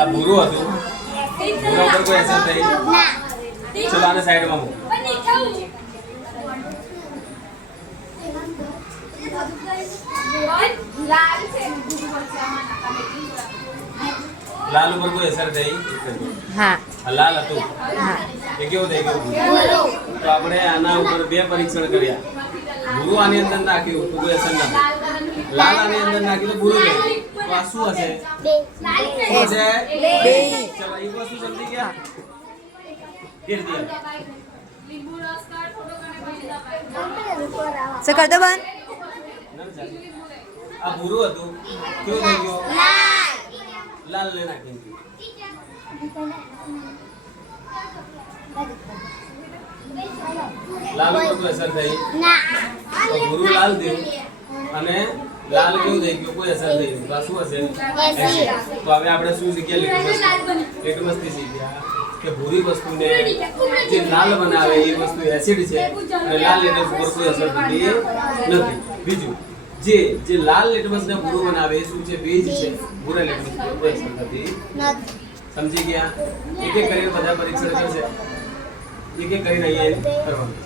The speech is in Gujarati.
આ ભૂરું હતું, ભૂરા ઉપર કોઈ અસર થઈ? ચલો આને સાઈડમાં મૂકો. લાલ ઉપર કોઈ અસર થઈ? હા આ લાલ હતું, હા એ કેવું થઈ ગયું? તો આપણે આના ઉપર બે પરીક્ષણ કર્યા. ભૂરું આની અંદર નાખ્યું તો કોઈ અસર ના થઈ. લાલ આની અંદર નાખ્યું તો ભૂરું થઈ ગયું. તો આ શું હશે? શું હશે? ચલો એક વસ્તુ સમજી ગયા? ધીરે ધીરે. સો કર દો બંધ. આ ભૂરું હતું, કેવું થઈ ગયું? લાલ ને નાખી દીધું. લાલ ઉપર કોઈ અસર થઈ? તો ભૂરું લાલ થયું અને લાલ કેવું થઈ ગયું? કોઈ અસર થઈ. તો આ શું હશે? એસિડ. તો હવે આપણે શું શીખ્યા? લિટમસથી શીખ્યા કે ભૂરી વસ્તુને જે લાલ બનાવે એ વસ્તુ એસિડ છે અને લાલ લેટમસ ઉપર કોઈ અસર થતી નથી. બીજું, જે લાલ લેટમસને ભૂરું બનાવે એ શું છે? બેઝ છે. ભૂરા લેટમસ ઉપર કોઈ અસર થતી નથી. સમજી ગયા? એક એક કરીને બધા પરીક્ષણ કરશે. એક એક કરીને અહીંયા કરવાનું.